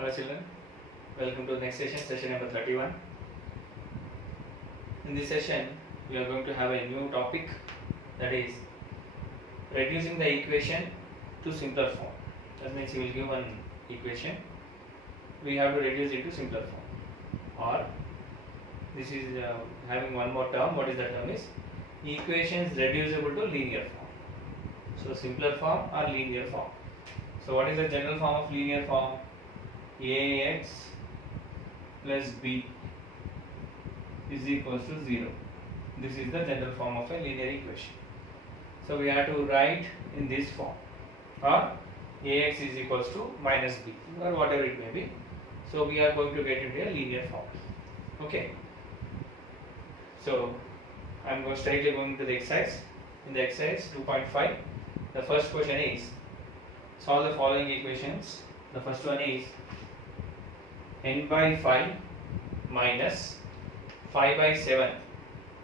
Hello children, welcome to the next session, session number 31. In this session, we are going to have a new topic, that is reducing the equation to simpler form. That means you will give one equation, we have to reduce it to simpler form. Or this is having one more term. What is the term? Is equations reducible to linear form. So simpler form or linear form. So what is the general form of linear form? Ax plus b is equals to 0. This is the general form of a linear equation. So we have to write in this form, or ax is equals to minus b, or whatever it may be. So we are going to get into a linear form. Okay. So I am straightly going to the exercise. In the exercise 2.5, the first question is solve the following equations. The first one is n by 5 minus 5 by 7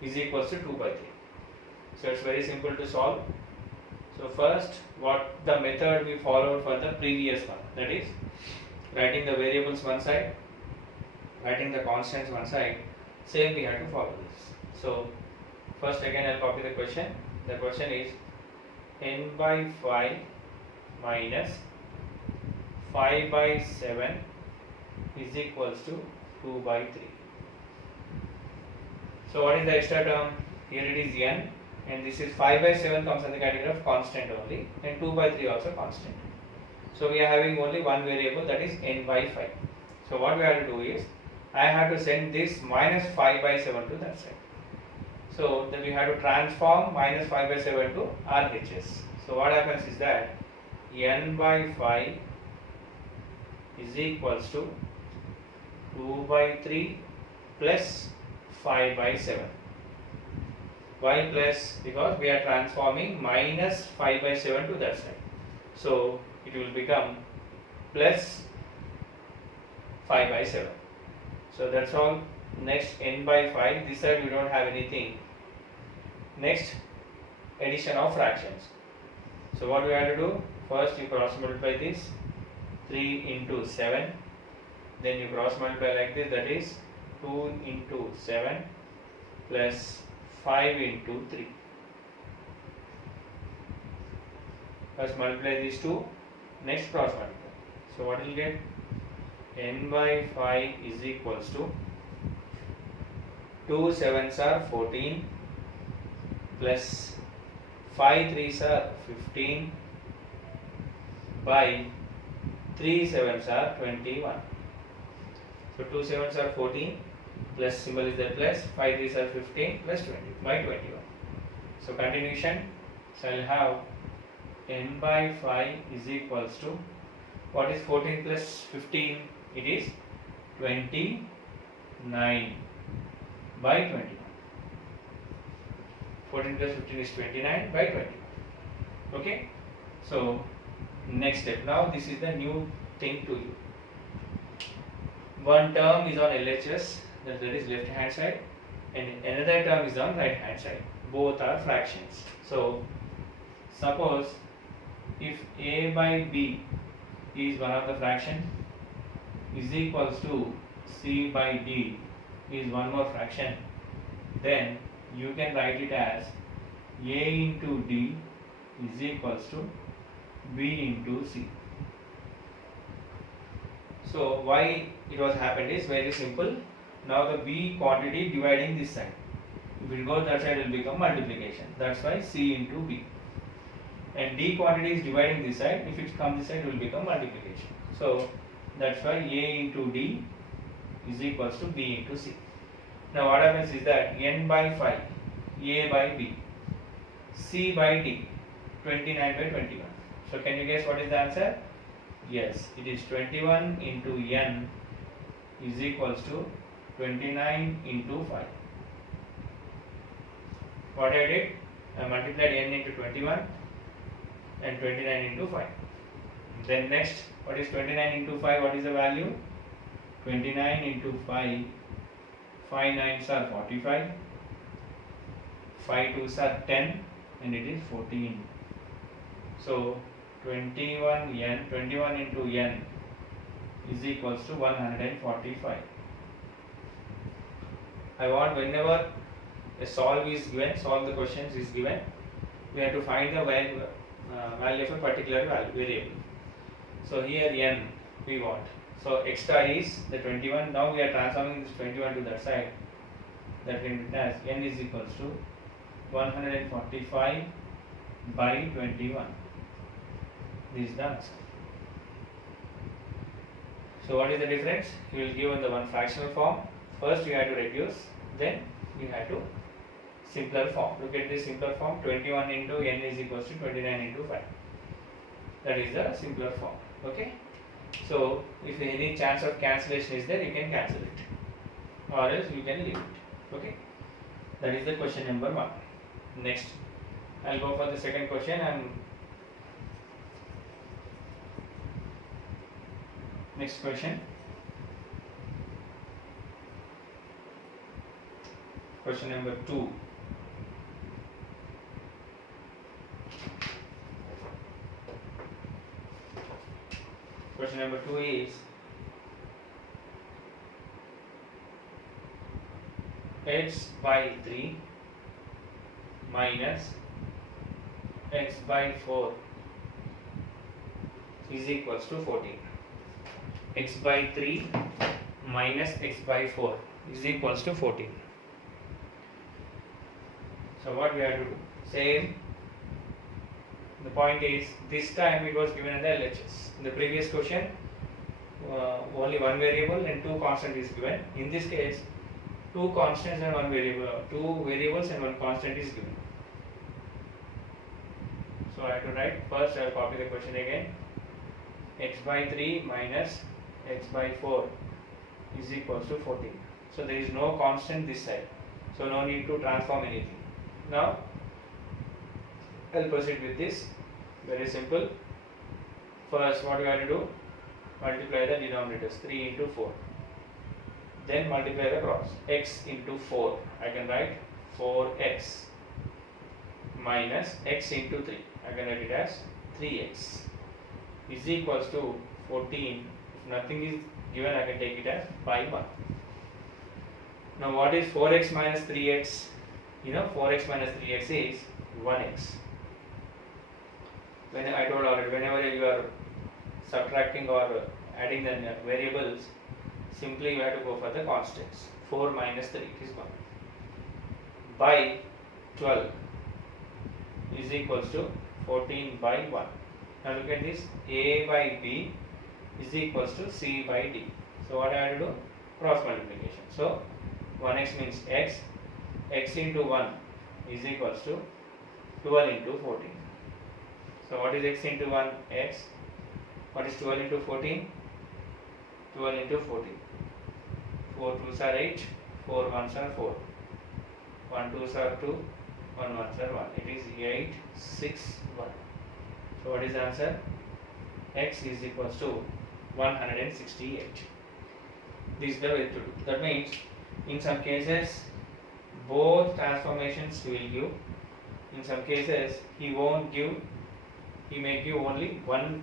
is equals to 2 by 3. So it's very simple to solve. So first, what the method we followed for the previous one, that is writing the variables one side, writing the constants one side, same we have to follow this. So first again I'll copy the question. The question is n by 5 minus 5 by 7 is equals to 2 by 3. So what is the extra term? Here it is n, and this is 5 by 7 comes in the category of constant only, and 2 by 3 also constant. So we are having only one variable, that is n by 5. So what we have to do is, I have to send this minus 5 by 7 to that side. So then we have to transform minus 5 by 7 to RHS. So what happens is that n by 5 is equals to 2 by 3 plus 5 by 7. Why plus? Because we are transforming minus 5 by 7 to that side. So it will become plus 5 by 7. So that's all. Next, n by 5. This side we don't have anything. Next, addition of fractions. So what we have to do? First you cross multiply this. 3 into 7. Then you cross multiply like this, that is 2 into 7 plus 5 into 3. First multiply these two, next cross multiply. So what will get? N by 5 is equals to 2 7s are 14 plus 5 3s are 15 by 3 7s are 21. So 2 7s are 14, plus symbol is the plus, 5 3s are 15 plus 20 by 21. So continuation, so I will have n by 5 is equals to, what is 14 plus 15? It is 29 by 21. 14 plus 15 is 29 by 21. Okay. So next step. Now this is the new thing to you. One term is on LHS, that is left hand side, and another term is on right hand side. Both are fractions. So suppose if a by b is one of the fraction is equals to c by d is one more fraction, then you can write it as a into d is equals to b into c. So why it was happened is very simple. Now the b quantity dividing this side. If it goes that side, it will become multiplication. That's why c into b. And d quantity is dividing this side. If it comes this side, it will become multiplication. So that's why a into d is equals to b into c. Now what happens is that n by 5, a by b, c by d, 29 by 21. So can you guess what is the answer? Yes, it is 21 into n is equals to 29 into 5. What I did? I multiplied n into 21 and 29 into 5. Then next, what is 29 into 5? What is the value? 29 into 5, 5 9s are 45, 5 2s are 10, and it is 14. So 21 into n is equals to 145. I want whenever a solve is given, solve the questions is given, we have to find the value of a particular variable. So here n we want. So extra is the 21. Now we are transforming this 21 to that side. That can be written as n is equals to 145 by 21. This is the answer. So what is the difference? You will give in the one fractional form. First you have to reduce, then you have to simpler form. Look at this simpler form. 21 into n is equals to 29 into 5. That is the simpler form. Okay. So if any chance of cancellation is there, you can cancel it, or else you can leave it. Okay. That is the question number 1. Next, I'll go for the second question. And next question. Question number 2. Question number 2 is x by 3 minus x by 4 is equals to 14. X by 3 minus x by 4 is equals to 14. So what we have to do? Same. The point is, this time it was given in the LHS. In the previous question, only one variable and two constant is given. In this case, two constants and one variable, two variables and one constant is given. So I have to write, first I will copy the question again. X by 3 minus x by 4 is equals to 14. So there is no constant this side. So no need to transform anything. Now I will proceed with this. Very simple. First what you have to do? Multiply the denominators. 3 into 4. Then multiply the cross. X into 4. I can write 4x minus x into 3. I can write it as 3x is equals to 14. If nothing is given, I can take it as by 1. Now what is 4x minus 3x? You know, 4x minus 3x is 1x. When I told already, whenever you are subtracting or adding the variables, simply you have to go for the constants. 4 minus 3 is 1. By 12 is equals to 14 by 1. Now look at this. A by B is equals to C by D. So what I have to do? Cross multiplication. So 1x means x. X into 1 is equals to 12 into 14. So what is x into 1? X. What is 12 into 14? 12 into 14. 4 2s are 8. 4 1s are 4. 1 2s are 2. 1 1s are 1. It is 8 6 1. So what is the answer? X is equals to 168. This is the way to do. That means in some cases both transformations he will give. In some cases he won't give. He may give only one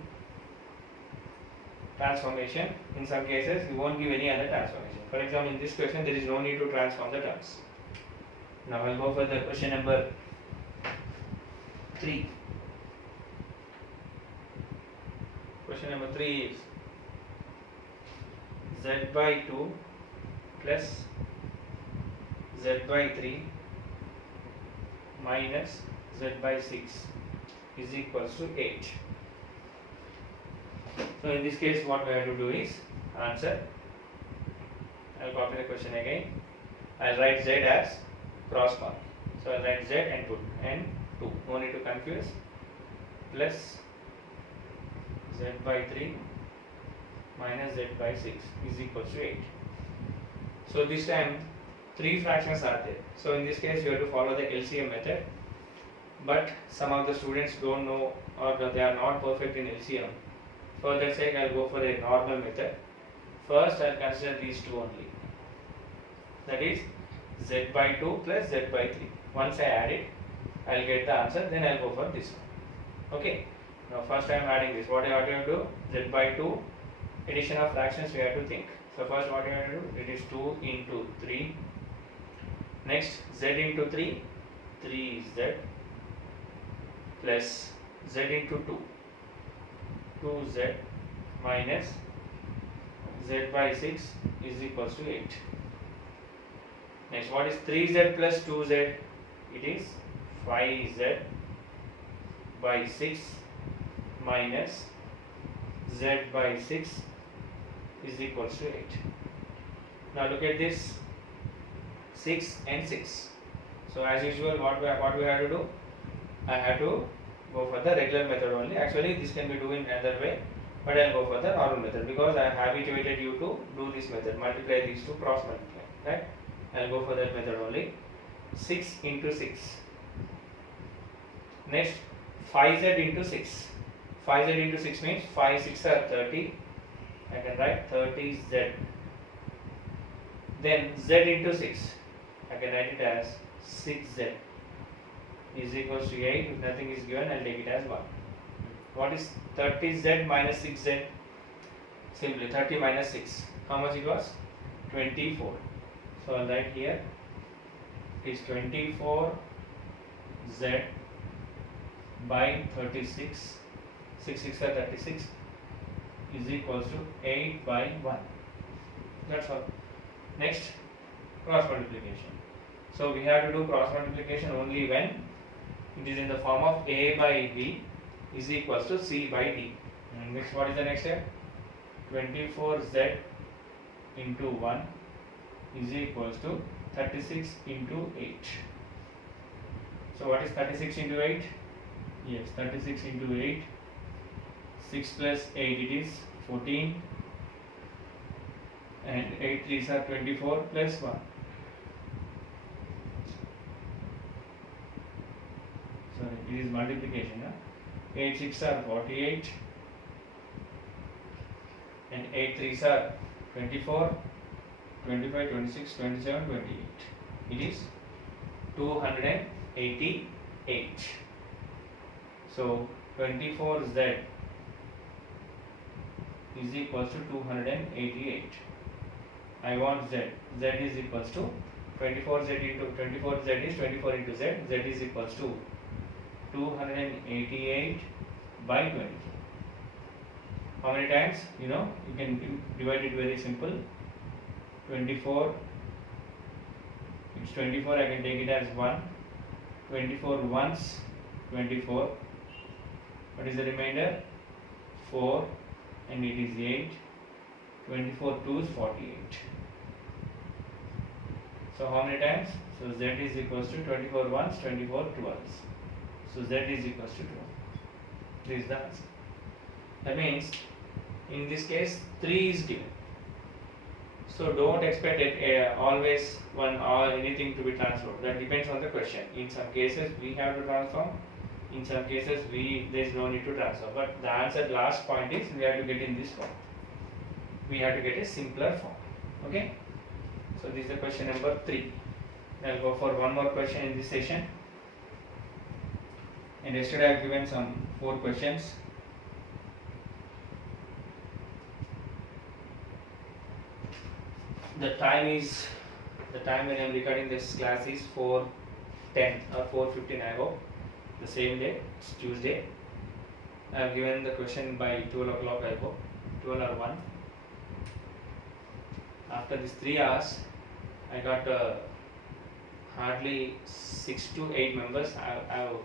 transformation. In some cases he won't give any other transformation. For example, in this question there is no need to transform the terms. Now I will go for the question number 3. Question number 3 is z by 2 plus z by 3 minus z by 6 is equals to 8. So in this case what we have to do is answer. I will copy the question again. I will write z as cross mark. So I will write z and put n2. No need to confuse. Plus z by 3 minus z by 6 is equals to 8. So this time 3 fractions are there. So in this case you have to follow the LCM method. But some of the students don't know or they are not perfect in LCM. For that sake I will go for a normal method. First I will consider these two only. That is z by 2 plus z by 3. Once I add it, I will get the answer. Then I will go for this one. Okay. Now first I am adding this. What I have to do? Z by 2 addition of fractions we have to think. So first what we have to do, it is 2 into 3. Next z into 3, 3z plus z into 2, 2z minus z by 6 is equals to 8. Next, what is 3z plus 2z? It is 5z by 6 minus z by 6 is equals to 8. Now look at this, 6 and 6. So as usual, what we have to do? I have to go for the regular method only. Actually, this can be done in another way, but I will go for the normal method because I have habituated you to do this method. Multiply these two, cross multiply. Right? I will go for that method only. 6 into 6. Next, 5z into 6. 5z into 6 means 5 6 are 30. I can write 30z. Then z into 6. I can write it as 6z is equals to 8. If nothing is given, I will take it as 1. What is 30z minus 6z? Simply 30 minus 6. How much it was? 24. So I will write here is 24z by 36. 6 6 are 36 is equals to 8 by 1. That's all. Next, cross multiplication. So we have to do cross multiplication only when it is in the form of a by b is equals to c by d. And next, what is the next step? 24z into 1 is equals to 36 into 8. So what is 36 into 8? Yes, 36 into 8. 6 plus 8, it is 14. And 8 3s are 24 plus 1. Sorry, it is multiplication. 8 6 are 48. And 8 3s are 24. 25, 26, 27, 28. It is 288. So 24z is equals to 288. I want z. Z is equals to 24z into 24z is 24 into z. Z is equals to 288 by 24. How many times? You know, you can divide it very simple. 24, it's 24, I can take it as 1. 24 once, 24. What is the remainder? 4, and it is 8. 24 2s, 48. So how many times? So z is equals to 24 ones, 24 12s. So z is equals to 12. This is the answer. That means, in this case, 3 is given. So don't expect it always one or anything to be transformed. That depends on the question. In some cases we have to transform. In some cases there is no need to transform. But the answer last point is we have to get in this form. We have to get a simpler form. Okay. So this is the question number 3. I'll go for one more question in this session. And yesterday I have given some 4 questions. The time when I am recording this class is 4:10 or 4:15, I hope. The same day, it's Tuesday. I have given the question by 12 o'clock, I hope. 12 or 1. After these 3 hours, I got hardly 6 to 8 members. I have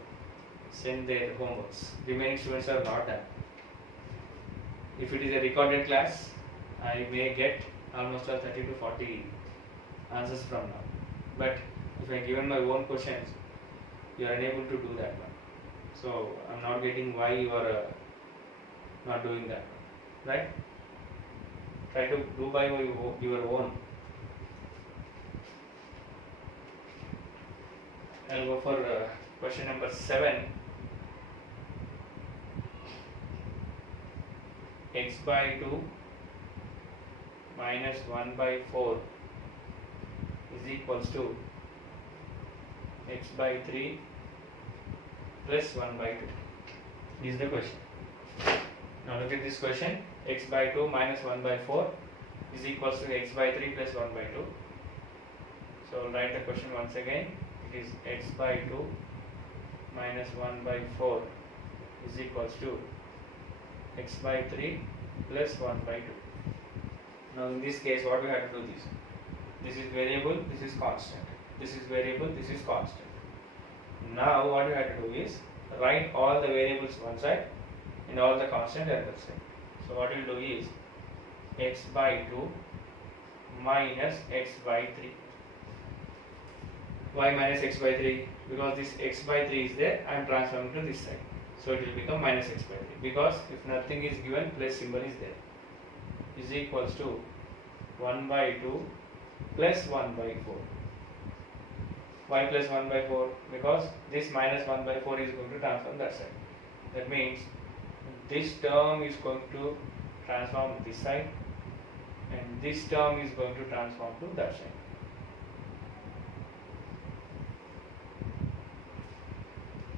sent their homeworks. Remaining students are not done. If it is a recorded class, I may get almost 30 to 40 answers from now. But if I given my own questions, you are unable to do that one. So I am not getting why you are not doing that one. Right? Try to do by your own. I'll go for question number 7. X by 2 minus 1 by 4 is equals to x by 3 plus 1 by 2. This is the question. Now look at this question. X by 2 minus 1 by 4 is equals to x by 3 plus 1 by 2. So I'll write the question once again. It is x by 2 minus 1 by 4 is equals to x by 3 plus 1 by 2. Now in this case what we have to do this? This is variable, this is constant. This is variable, this is constant. Now what we have to do is write all the variables one side and all the constant the other side. So what we will do is x by 2 minus x by 3. Why minus x by 3? Because this x by 3 is there, I am transferring to this side. So it will become minus x by 3. Because if nothing is given, plus symbol is there. Is equals to 1 by 2 plus 1 by 4. Why plus 1 by 4? Because this minus 1 by 4 is going to transform that side. That means this term is going to transform this side and this term is going to transform to that side.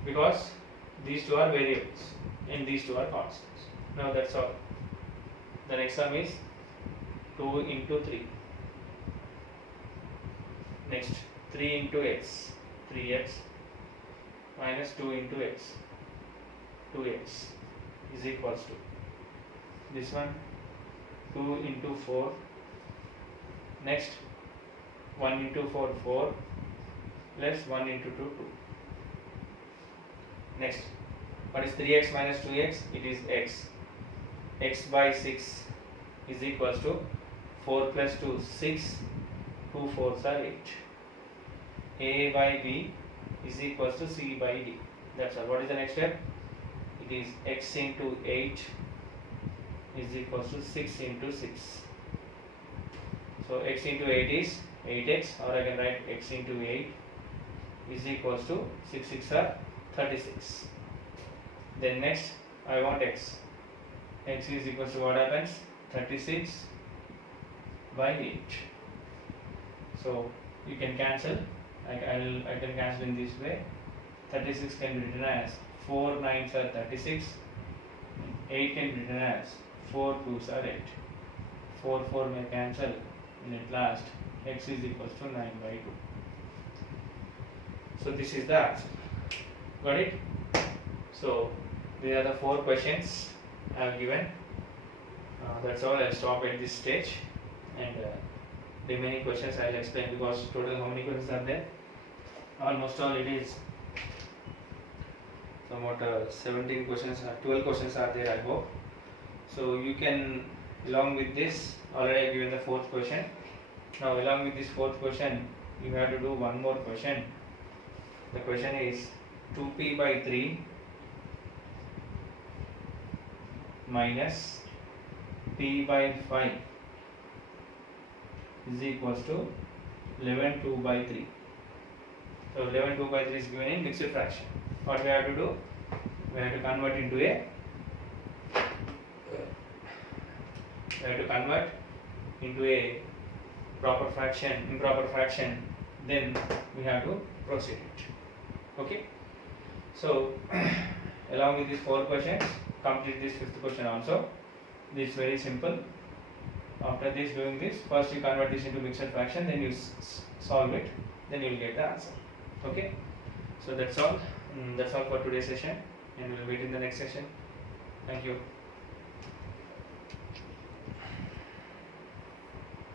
Because these two are variables and these two are constants. Now that's all. The next sum is 2 into 3. Next 3 into x, 3x minus 2 into x, 2x is equals to this one 2 into 4. Next 1 into 4, 4 plus 1 into 2, 2. Next, what is 3x minus 2x? It is x. X by 6 is equals to 4 plus 2, 6. 2 4s are 8. A by B is equals to C by D. That's all. What is the next step? It is x into 8 is equals to 6 into 6. So x into 8 is 8x, or I can write x into 8 is equals to 6 6 are 36. Then next I want x. X is equals to what happens? 36 by 8. So you can cancel. I can cancel in this way. 36 can be written as 4 9s are 36. 8 can be written as 4 2s are 8. 4 4 may cancel, and at last x is equals to 9 by 2. So this is the answer. Got it? So these are the 4 questions I have given. That's all. I'll stop at this stage, and remaining questions I'll explain, because total how many questions are there? Almost all it is somewhat 17 questions, 12 questions are there, I hope. So you can, along with this, already I have given the 4th question. Now along with this 4th question, you have to do one more question. The question is 2p by 3 minus p by 5 is equals to 11 2 by 3. So 11 2 by 3 is given in mixed fraction. What we have to do? We have to convert into a proper fraction, improper fraction. Then we have to proceed it. Okay. So along with these 4 questions, complete this 5th question also. This is very simple. After this, doing this, first you convert this into mixed fraction, then you solve it, then you will get the answer. Okay. So that's all. That's all for today's session, and we will meet in the next session. Thank you.